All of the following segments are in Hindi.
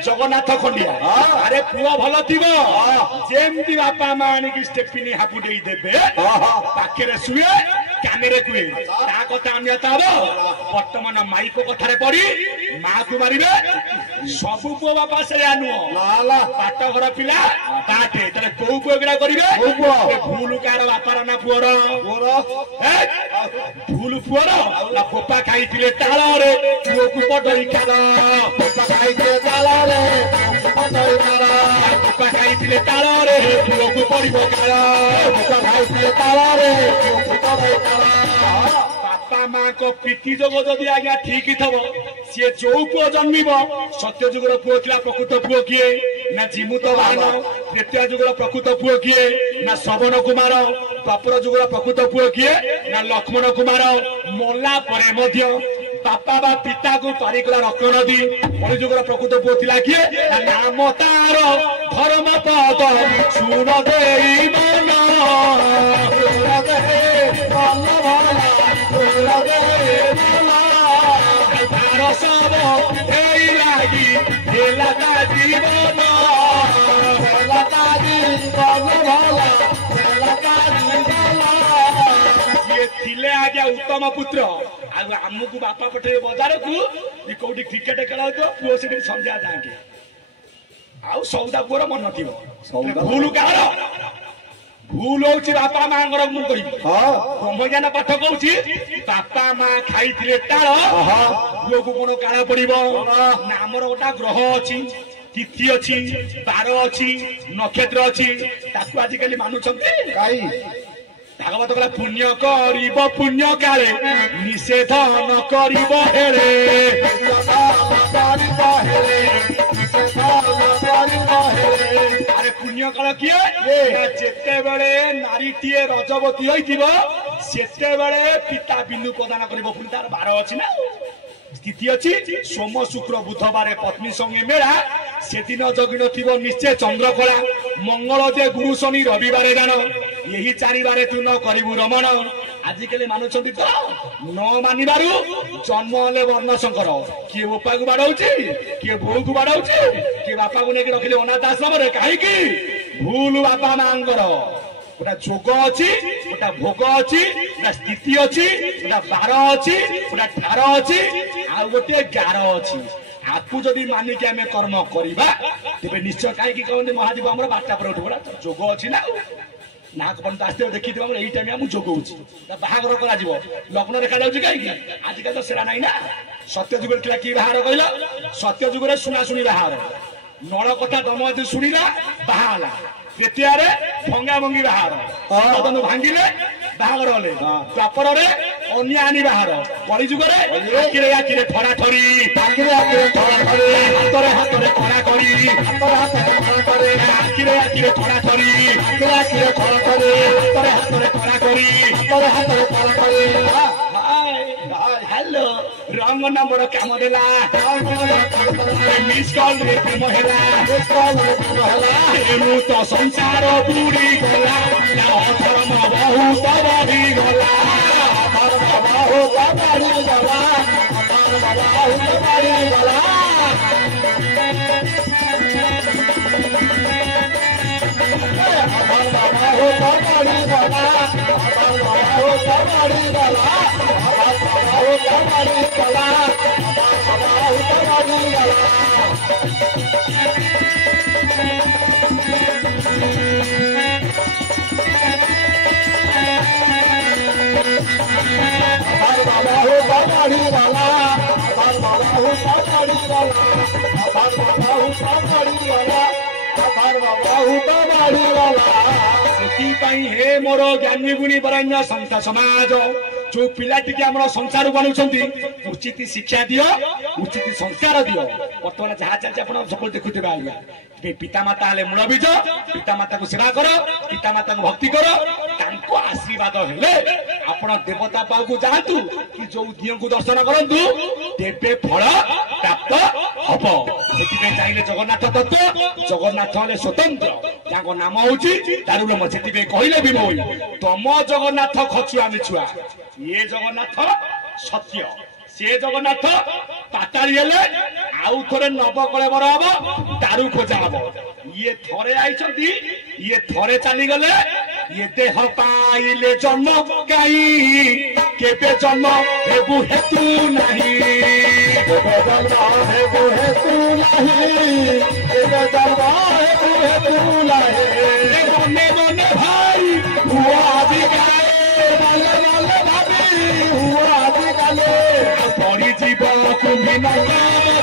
जगन्नाथ खंडिया अरे पुआ भल थी जेमती बापा माँ आनिकी स्टेफिनी हापुटे देवे पाखे शुए काने कुए ता कथा अन्यता हम बर्तमान माइक कथार पड़ी माँ को मारे सबू पुओ बापा से नुह पाट घर पिला बाटे तेरे कौ पुओ गड़ा करेंगे भूल कार बापार ना पुअर भूल पुअर ना पोपा खाई ताल पुओ को पटई खाल पोपा खाई ताल पोपा खाई ताल पुओ को पड़ो काल पोपा खाई ताल बापा माँ को प्रीति जोग जदि आज्ञा ठीक थब सी जो पुओ जन्म सत्य जुगर पुओ था प्रकृत पुओ किए ना जीमुत बाहन त्रेतया जुगर प्रकृत पुओ किए ना श्रवण कुमार द्वापर जुगर प्रकृत पुओ किए ना लक्ष्मण कुमार मला परे मध्य बापा बा पिता को पारिकला रक्त नदी कलि जुगर प्रकृत पुओ थिला किए ना नाम तार धर्म पद सुन देई मन सब लगी जीवन थे आज्ञा उत्तम पुत्र आमको बापा पठे बजार को कौटी क्रिकेट खेल पुओ से संध्या जाके आउ सौदा पुअर मन थी भूल कार भूल हूँ बापा माँ मुझे ब्रह्मज्ञान पाठ कौच बापा माँ खाई ताल पुओ को कौन काल पड़ो आमर गोटा ग्रह अच्छी तिथि अच्छी बार अच्छी नक्षत्र अच्छी आजिकल मानुंट भागवत कहला पुण्य कर पुण्य काले निषेध न कर अरे पुण्य काल किए जेते बेले नारी टीए रजवती होइथिबो सेते बेले पिता बिंदु प्रदान करिबो पुणी तार बार अछि ना स्थिति अच्छी सोम शुक्र बुधवार पत्नी संगे मेला से दिन जगिन थी निश्चय चंद्रकला मंगल जे गुरु शनि रविवार जान यही चारिबारे तू न करू रमण आजिकल मानुंट तो न मानू जन्म हेले वर्ण शंकर किए बापा को बाड़े किए बो को बाड़े किए बापा को लेकिन रखिले अनाथ आश्रम कहीं भूल बापा माँ गोटा जोग अच्छी गोटा भोग अच्छी गोटा स्थिति अच्छी गोटा बार अच्छी गोटा ठार अच्छी आ गोटे गार अच्छी आपको जदि मानिक आम कर्म करवा तेरे निश्चय कहीं कहते महादेव आम बारटा पर उठा जोग अच्छी ना नाक पर्यटन आसते देखी यही टाइम आम जोग बाहागर कर लग्न देखा जाऊँगी कहीं आजिकल तो सेरा ना सत्य जुग कि बाहर कहल सत्य जुगे शुणाशुणी बाहर नल कथा दम शुणा बाहा तृतीय भंगा भंगी बाहर भांगिले बाहर हले द्वापर अन्य आनी बाहर कलि जुगे आखिरे आखिरे ठरा ठरी हाथरे हाथरे ठरा करी आखिरे आखिरे ठरा ठरी हाथरे हाथरे ठरा करी हेलो रंग नंबर काम देला मिस कॉल रे प्रेम हेला एनु तो संसार बुड़ी गला धर्म बहुत बढ़ी गला हे मोर ज्ञानी गुणी बरण्य संस्था समाज जो पिला टी आम संसार बनाऊँगी उचित शिक्षा दियो उचित संस्कार दियो बर्तमान जहाँ चलती आप सब देखुए आज्ञा पितामाता हेले मूल बीज पितामाता को सेवा कर पितामाता को भक्ति कर आशीर्वाद हेले आपण देवता पाखु जातु कि जो दियों को दर्शन करंतु तेबे फल प्राप्त हब से चाहिए जगन्नाथ तत्व जगन्नाथ हेले स्वतंत्र ताको नाम होची दारुब्रह्म से कहले भी मोई तम जगन्नाथ खचुआ मिछुआ ये जगन्नाथ सत्य से जगन्नाथ पाताली हेले आउ थोड़े नवकलेवर हम दारू खोजा हम ये थोड़े आई ये थोड़े चली गले ये देह पाइले जन्म कहीं केबे जन्म हेबु हेतु नहीं केबे जन्म हेबु हेतु नहीं केबे जन्म हेबु हेतु नहीं मने मने भाई हुआ दिगाए वाले वाले भाभी हुआ दिगाले पड़ी जीव कुंभी न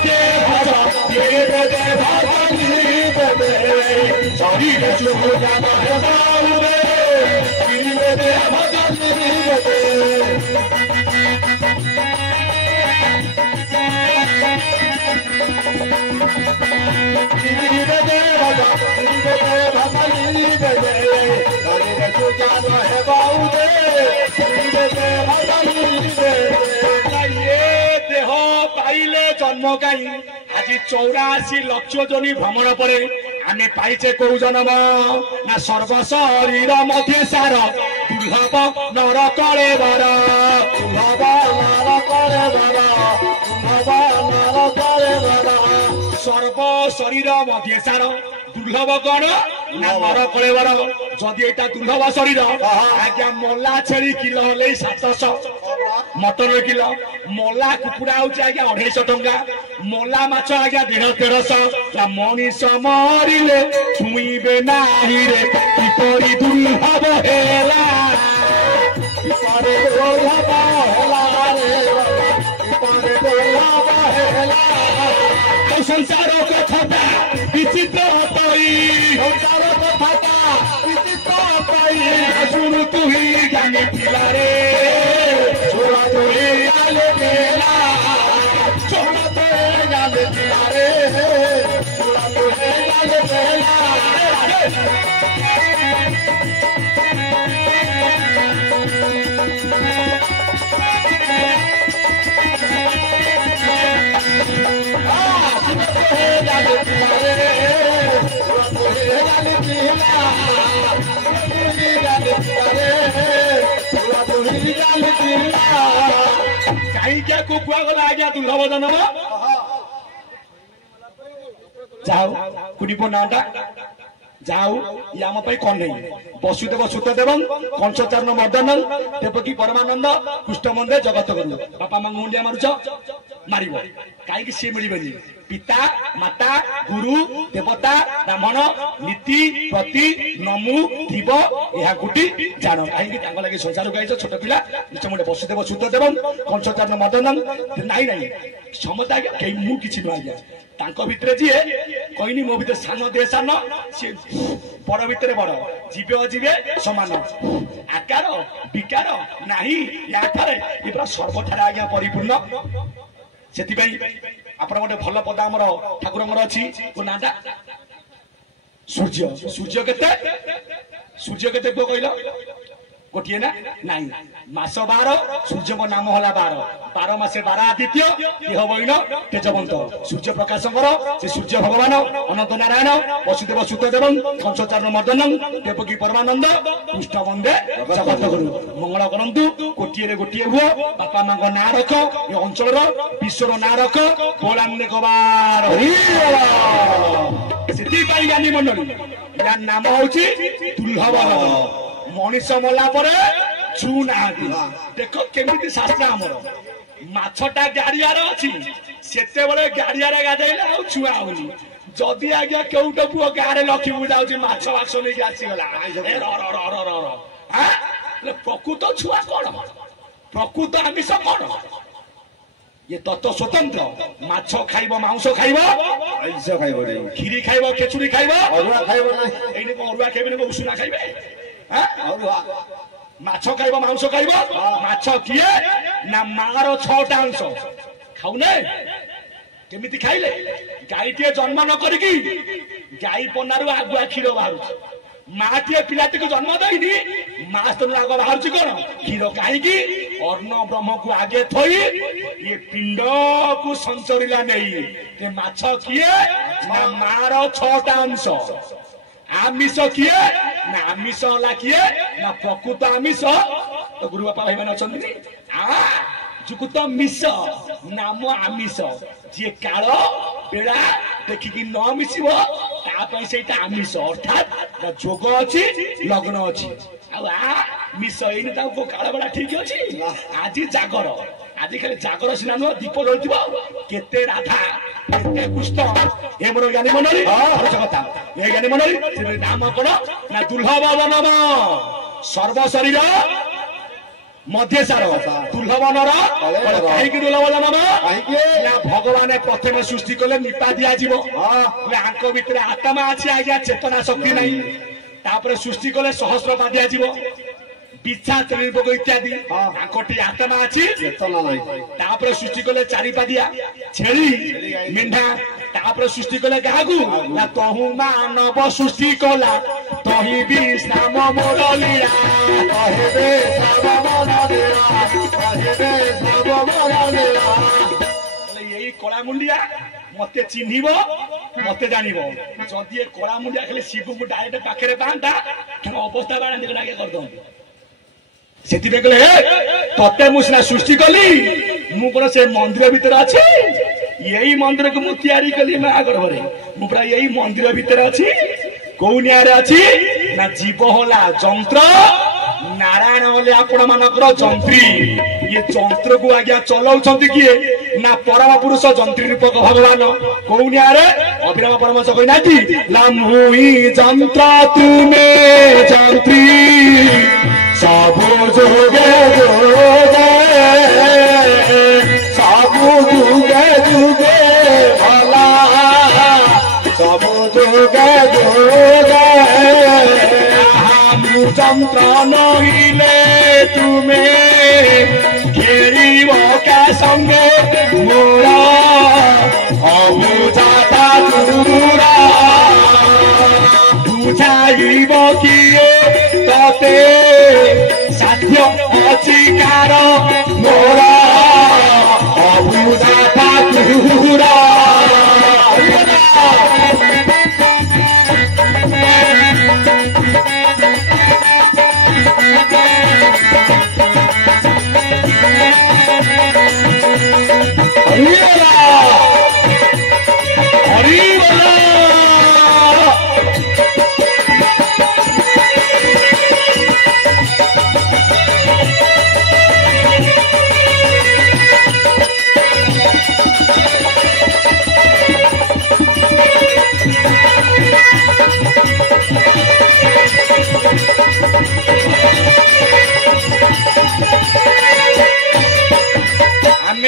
दे भाजा ये दे भाजा नी दे शरीर चुगा मारे बाउरे दे भाजा नी दे देह पाइले जन्म कहीं आज 84 लक्ष जनी भ्रमण पर आमे पाइचे कौ जन्म ना सर्व शरीर मध्य सार दुर्लभ नर कले बर दुर्लभ नर कले बर दुर्लभ नर कले बर सर्व शरीर मध्य सार दुर्लभ कौन ना नर कले बर जदि एटा दुर्लभ शरीर आज्ञा मल्ला छेली किलो हले 700 मटन किलो मल्ला कुकुड़ा होचे आज्ञा 250 टंका मल्ला माछ आज्ञा 150 मनीष मरिले छुईबे नाही रे किपरि दुर्लभ हेला किपरि दुर्लभ हेला रे किपरि दुर्लभ हेला संसार कथा विचित्र हतई संसार कथा विचित्र हतई सुनु तू ही जाने पिला रे छोड़ा तो हे जाने पिला छोड़ा तो हे जाने पिला रे छोड़ा तो हे जाने पिला कहीं क्या कुकुआ गला आज्ञा दुर्लभ जन्म जाओ कुड़ीपो नाटा जाओ ये आम कौन नहीं वसुदेव सुतदेव कंचचारण मर्दन देवकी परमानंद कृष्ण मंदे जगत गुरु बापा मां मुंडिया मारुच मार कहीं सी मिलबनी पिता माता गुरु देवता ब्राह्मण नीति प्रति नमु थीब यह गुटी जान कहीं लगे संसार गाइछ छोट पिला निच मुंडे वसुदेव सुतदेव कंचचारण मर्दन नाई नाई समता कहीं मु किछि न आज्ञा तांको भितरे जीए कहनी मो भितर सान दे सान सी बड़ भितर बड़ जीवे अजीवे समान आकार विकार नाही या ठारे ये पूरा सर्वठारे आज्ञा परिपूर्ण सेति पई आपण गोटे भल पद आमर ठाकुरंगर अछि को नाटा सूर्य सूर्य केते को कहलो गोटिए ना नहीं मास 12 सूर्य को नाम होला 12 मासे 12 आदित्य देह बहिन तेजवंत सूर्य प्रकाश से सूर्य भगवान अनंत नारायण वसुदेव सुतदेव कंचचारण मर्दन देवकी परमानंद कृष्ण वंदे जगत गुरु मंगल करंतु गोटिए गोटिए हुआ बापा मां को ना रख ये अंचल विश्वर ना रख बोलाने कबार सेति पाई ज्ञानी मंडली या नाम होची दुर्लभ मनीष मला पर छू ना देख केमिति शास्त्र आमर माछटा गाड़ियार अच्छी सेते बड़े गाड़ियार गाधेले आ छुआ होनी जदि आज्ञा केउट पुओ गारे लक्ष्मी पूजा होची माछ बाक्स लेके आसीगला ए र र र र र हां प्रकृत छुआ कोन प्रकृत आमिष कोन ये तत्व स्वतंत्र माछ खाइब मांस खाइब आइस खाइब रे खीरी खाइब खेचुड़ी खाइब अरुआ खाइब ना एने को अरुआ खाइबे ने उषुना खाइबे हां अरुआ माछ खाइब मांस खाइब माछ किए ना मार 6टा अंश खाउ ने केमिति खाइले गाईटे जन्म न करिकी गाई पनारु आगुआ क्षीर बाहरु माटिए पिलाटी को जन्म देनी मास तो आग बाहर कौन क्षीर कहीं अर्ण ब्रह्म को आगे थई ये पिंड को संचरिला नहीं माछ किए ना मार 6टा अंश आमिष किए ना आमिष होला किए ना प्रकृत आमिष तो गुरु बापा भाई मैंने अच्छा जुकुत मिष नाम आमिष जी काल बेड़ा देखिकी न मिसिबो तापई सेटा आमिष अर्थात जोग अछि लग्न अछि आ मिस एने ताको काळ बेला ठीक अछि आज जागर आज खाली जागर सिना न दीप जळतिबो केते राधा केते कृष्ण हे मोर ज्ञानी मंडली कथा हे ज्ञानी मंडली नाम कोन ना दुर्लभ नम सर्व शरीर मध्य सार दुर्लभनर कहीं दुर्लभ नम भगवान प्रथम सृष्टि कले निपा दिया भितर आत्मा अच्छी आज्ञा चेतना शक्ति नहीं तापर सृष्टि कले सहस्रपा दिया पिछा त्रिलोक इत्यादि आत्मा अच्छी चेतना नहीं तापर सृष्टि कले चारिपा दिया छेली मेढा तापर सृष्टि कले क्या ना तहु मानव सृष्टि कला तही विश्राम मोर लीला यही कला मुंडिया मते चिन्हिब मते जानिब जदि कला मुंडिया खाली शिव को डायरेक्ट पाखे पांता अवस्था बाड़ा निकटाके कर दो सेति कहले तते मु सिना सृष्टि कली मु कोन से मंदिर भीतर अछि यही मंदिर को मु तैयारी कली मा गर्भरे मु पूरा यही मंदिर भीतर अछि कौनिया रे अछि ना जीव होला जंत्र नारायण होले आपण मानकर जंत्री ये जंत्र को आज्ञा चलाउछंती किए ना परम पुरुष जंत्री रूपक भगवान कौनिया रे अभिराम परमहंस कहिनाती ला मुई जंत्र तुमे जंत्री सब जुगे जुगे सब जुगे जुगे भला सब जुगे जुगे जंत्र नहिले तुमे घेरिब का संगे मोरा अबुझाता दूरा बुझाइब किए तते साध्य अचिकार मोरा अबुझाता दूरा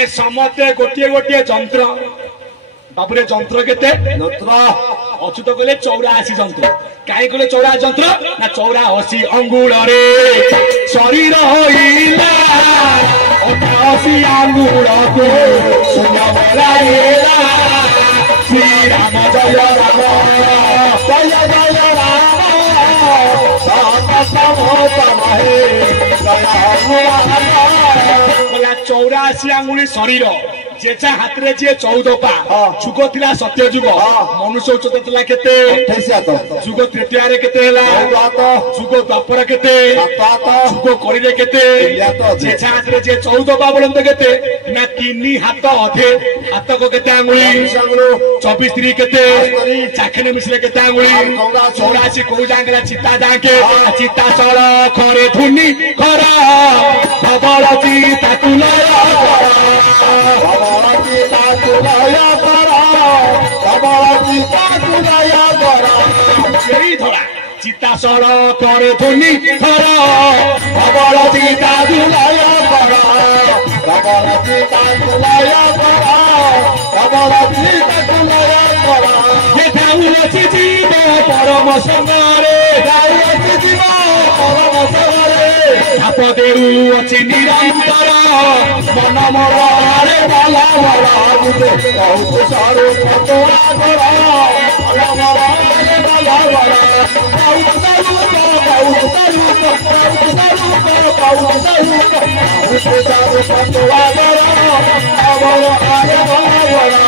समते गोटे गोटे जंत्र बाबुरे जंत्र केते अच्युत कहले 84 जंत्र कहीं कहले 84 जंत्र ना 84 अंगुल रे शरीर होइला 88 अंगुल को सुना बोलाइला श्री राम जय राम जय जय राम बोला 84 अंगुली शरीर जेचा हाथ रे जे 14 पा जुग थिला सत्य जुग मनुष्य उच्चता थिला केते 28 जुग तृतीय रे केते हला जुग द्वापर केते जुग करी रे केते जेचा हाथ रे जे 14 पा बोलंत केते ना 3 हाथ अधे हाथ को केते अंगुली 24 3 केते चाखने मिसले केते अंगुली 84 को जांगला चिता जाके चिता सळ खरे धुनी खरा बबळ चिता तुलया चिता सड़ करे धुनी थर खबर चिता झुलाय कर खबर चिता झुलाय कर खबर चिता झुलाय कर ये जीव परम संगरे जीव परम संगरे आपदेरु अछि निरंतर मन मोर रे बाला बाला बुझे बहुत सारो तोरा करा बाला बाला रे बाला बाला बहुत सारो बहुत सारो बहुत सारो तोरा करा अमर आरे बाला बाला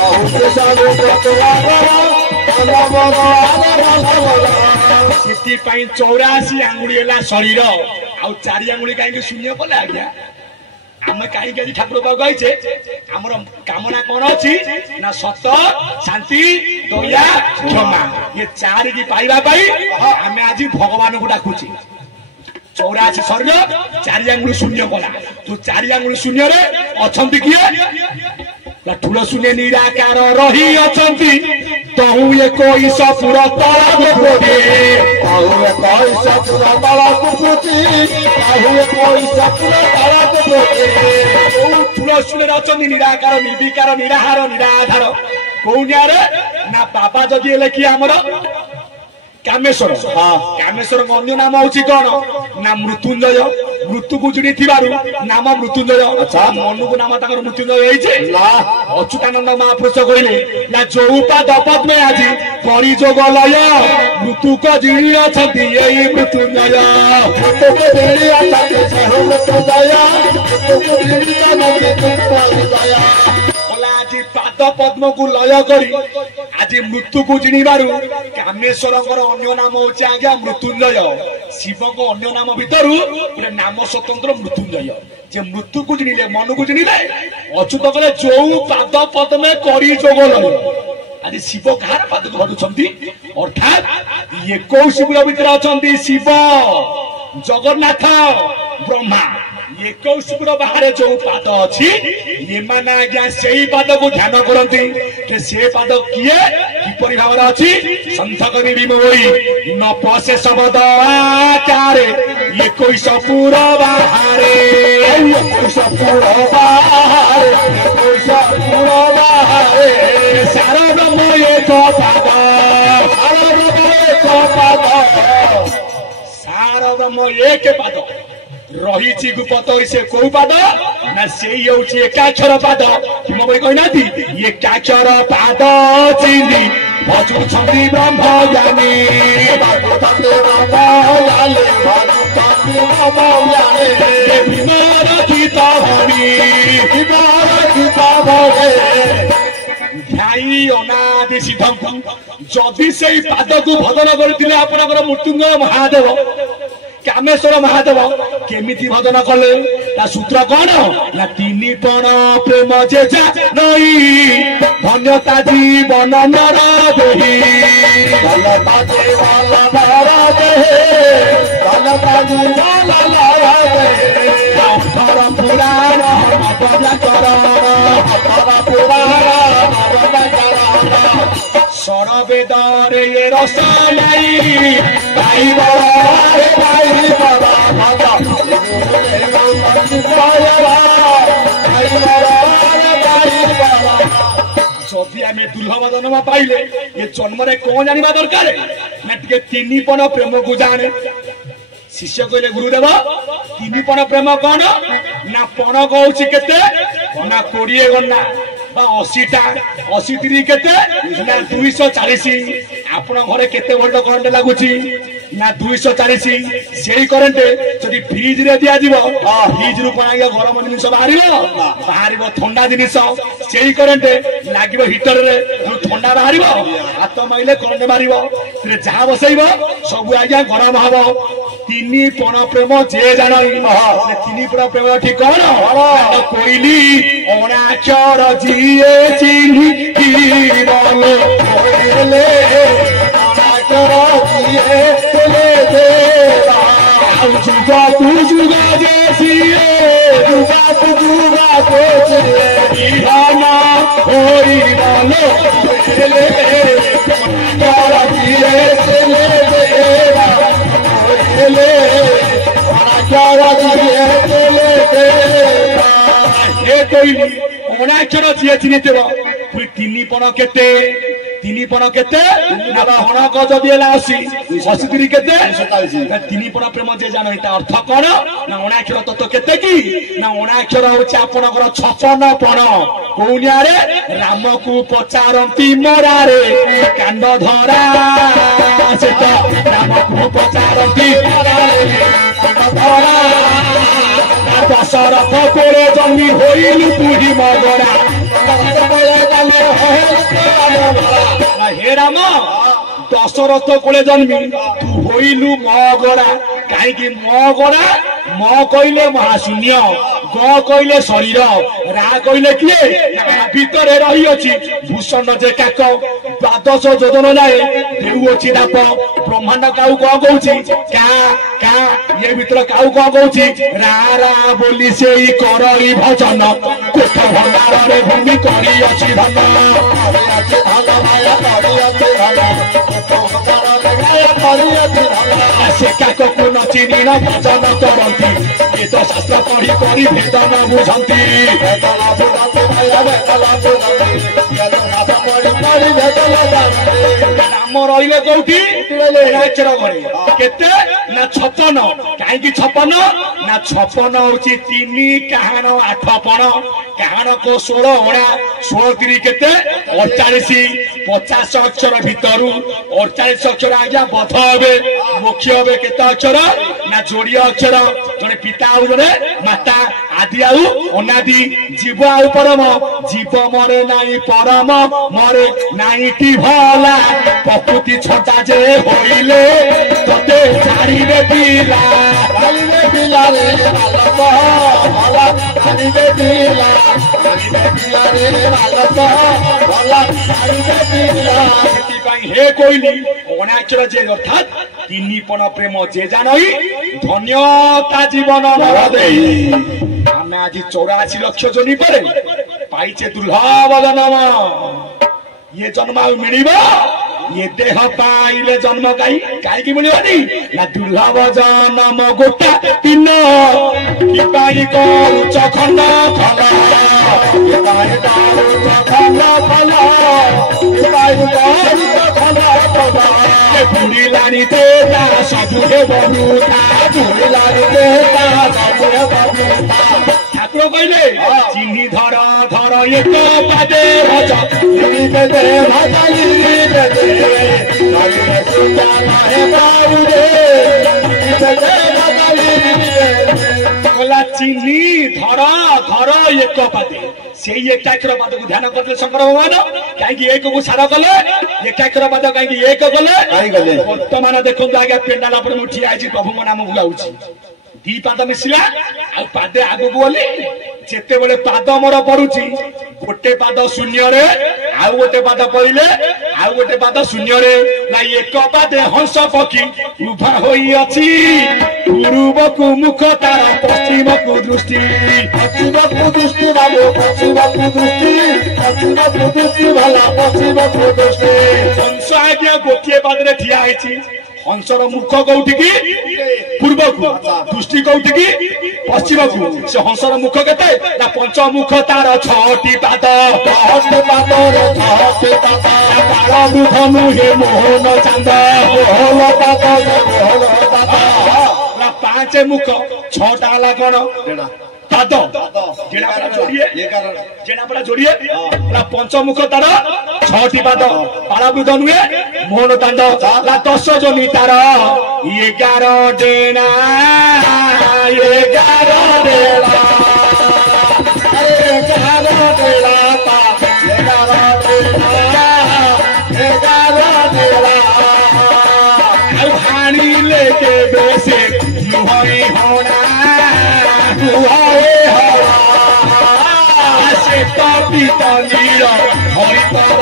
बहुत सारो तोरा करा अमर आरे बाला बाला सिटी पाई 84 आंगुली हला शरीर आउ 4 आंगुली काहे शून्य पले आज्ञा आम कहीं ठाकुर पाक आईचे आमर कामना कौन अच्छी ना सत शांति दया क्षमा ये चार की पाइबा आम आज भगवान को डाकुचे 84 स्वर्ग 4 आंगुल शून्य कला तो 4 आंगुल शून्य रे अछंती किए ठूल शून्य निराकार रही अछंती तहु एक पुर तला ठूल शून्य अछंती निराकार निर्विकार निराहार निराधार कौनिया ना बाबा जदि हेले कि आमर कामेश्वर कामेश्वर अन्य नाम हूँ कौन ना मृत्युंजय मृत्यु को जुड़ी नाम मृत्युंजय मन को नाम मृत्युंजय अच्युतानंद महापुरुष कहले ना जो पाद पद्मे आज परिजोग लय मृत्यु को जिणी अच्छा मृत्युंजय पाद पद्म को लय करी आज मृत्यु को जिणीबार कामेश्वर अन्य नाम हूँ आज्ञा मृत्युंजय शिव को अन्य नाम भीतर गोटे नाम स्वतंत्र मृत्युंजय जे मृत्यु को जिणिले मन को जिणिले अच्युत कले जो पाद पद्मे करी जोग लय आज शिव कहार पाद को धरुछंती अर्थात 21 भीतर अछंती शिव जगन्नाथ ब्रह्मा 21 बाहर जो पाद अच्छी ये माने आज्ञा से पाद को ध्यान करती से पाद किए किपरि भाव अच्छी संत कवि विमोही न पसे शब्द आकारे 21 पुर बाहरे 21 पुर बाहरे शारद एक पाद शारद एक पाद रही गुप्त से कौ पाद ना से एकाक्षर पाद तुम भाई कहना एकाक्षर पाद चिन्ह भजुछंती ब्रह्म ज्ञानी ध्याई अनादि सिद्धं जदि से पाद को भजन करते आपनकर मृत्युंजय महादेव कामेश्वर महादेव केमिति भजन कले ता सूत्र कौन ना 3 पण प्रेम जेजा नई धन्यता जीवन नर देही धन्यता जीवन नर देही धन्यता जीवन नर देही अक्षर पुराण सरवेदर ये रस नहीं जदि आम दुर्लभ जन्म पाइले ये जन्म कौन जाना दरकार ना टे 3 पण प्रेम को जाने शिष्य कहले गुरुदेव 3 पण प्रेम कौन ना पण कहूँ केते ना 20 गणना 80टा 80 3 केते ना 240 आपण घरे केते वोल्ट करंट लागुची ना 240 सेही करंट जदि फ्रिज रे दिया जीवो फ्रिज रु पण गरम जिनिस बाहरिबो ठंडा जिनिस सेही करंट लागिबो हीटर रे ठंडा बाहरिबो हाथ माइले करंट मारिबो रे जहा बसैबो सब आज्ञा गरम हबो 3 पण प्रेम जे जानै 3 पण प्रेम ठीक कौन कोइली अनाक्षर जिए चिन्ही बोलो कोइले अनाक्षर जिए ले देवा जुगा तू जुगा जैसिए जुगा तू जुगा जैसिए दीवाना होई बोलो कोइले अनाक्षर जिए ले देवा कोइले अनाक्षर जिए ले देवा ये कोइली अनाक्षर जिए चिन्हित 3 पण केते 3 पण केते ना भणक जदि हला 80 3 केते 3 पण प्रेम जे जानो इता अर्थ कोन ना अनाक्षर तत्व केते की ना अनाक्षर होछि आपनकर 56 पण कोनिया रे राम को पचारंती मरा रे कांड धरा से तो राम को पचारंती मरा रे कांड धरा दशरथ कोले जन्मी होइलु पुही मगरा हे राम दशरथ कोले जन्मी तू होइलु मगरा कहीं मगरा म कहले महाशून्य ग कहले शरीर रा कहले किए भितर रही अछि भूषण जे काक द्वादश जोजन जाए देउ अछि दाप ब्रह्मांड काउ क कहउछि का का ये भितर काउ क कहउछि रा रा बोली सेई करई भजन कोठ भंडार रे भूमि करी अछि धन से काक को नचिनी न भजन करती गीत शास्त्र पढ़ी पढ़ी भेद न बुझंती राम रहिले कोठी राचर घरे केते ना 56 काई की 56 ना 56 होची 3 काहन 8 पण काहन को 16 होना 16 3 केते 48 50 अक्षर भितरु 48 अक्षर आज्ञा बध होबे मुख्य होबे केते अक्षर ना जोड़िया अक्षर जने पिता आउ जने माता आदि आउ अनादि जीव आउ परम जीव मरे नाई परम मरे नाई टी भला प्रकृति छटा जे होइले तते छाड़ीबे पिला रे बालक भला छाड़ीबे पिला रे बालक भला छाड़ीबे पिला सेति पई हे कोइली अनाचर जे अर्थात तिनिपन प्रेम जे जानई धन्यता जीवन नर देई आमे आज 84 लाख जोनी परे पाइचे दुर्लभ जन्म ये जन्म मिलिबा ये देह पाइले जन्म काई की मिलिबनी ना दुर्लभ जन्म गोटा तीन कि पाई करूच खंड खला कि पाई करूच खंड खला कि पाई करूच खंड खला ए पुरी लानी देता सबु हे बनुता पुरी लानी देता सबु हे बनुता ठाकुर कहले चिन्ही धर धर एक पादे भज चिन्ही दे भजाली दे नरे सुता नाहे बाउरे चिन्ही दे भजाली कहला चिन्ही धर धर एक पादे सेई एकाग्र पाद को ध्यान करले शंकर भगवान काई एक को सारा कले एकाग्र पाद काई एक गले वर्तमान देखो आगे पेंडाला पर उठी आइछि प्रभु को नाम भुलाउछि दी पाद मिसिला आ पादे आगो बोली जेते बेले पाद मोर पडुची गोटे पाद शून्य रे आ गोटे पाद पइले आ गोटे पाद शून्य रे ना एक पादे हंस पखी उभा होई अछि पूर्व को मुख तार पश्चिम को दृष्टि बाबू पश्चिम को दृष्टि भला पश्चिम को दृष्टि हंस आगे गोटे पाद रे ठिया आइछि हंसर मुख कौटी की पूर्व को दृष्टि कौटी की पश्चिम को से हंसर मुख केते ना पंच मुख तार 6टी पाद 10टी पाद रे 6टी पाद बाल बुधनु हे मोहन चांद मोहन पाद ना 5 मुख 6टा ला कोन पाद जेना पड़ा जोड़िए ना पंचमुख तार 6टी पाद बाला बुध नुहे मोहन तांड ला 10 जनी तार 11 डेना 11 डेला 11 डेला ता 11 डेला भाणी लेके बेसे मुहई होना हुआए हवा से कपिता नीरा हरितर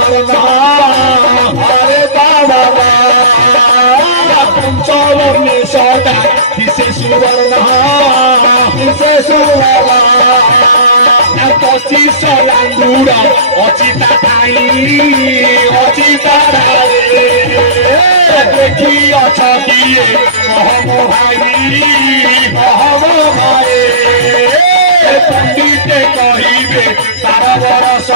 हरे बाबा पंचवर्ण सदा किसे सुवर्ण किसे सुवर्ण 25 लांगुरा अचिता ठाई अचिता देखी अच्छा किए कहम भाई पंडित कहिबे 12 बरस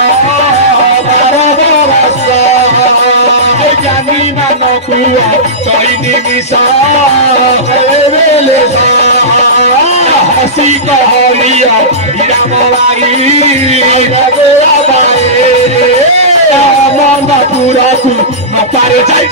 ज्ञानी मान कुआ चैनी मिसा हसी कहलिया राम लाई मन पूरा को पारे जाए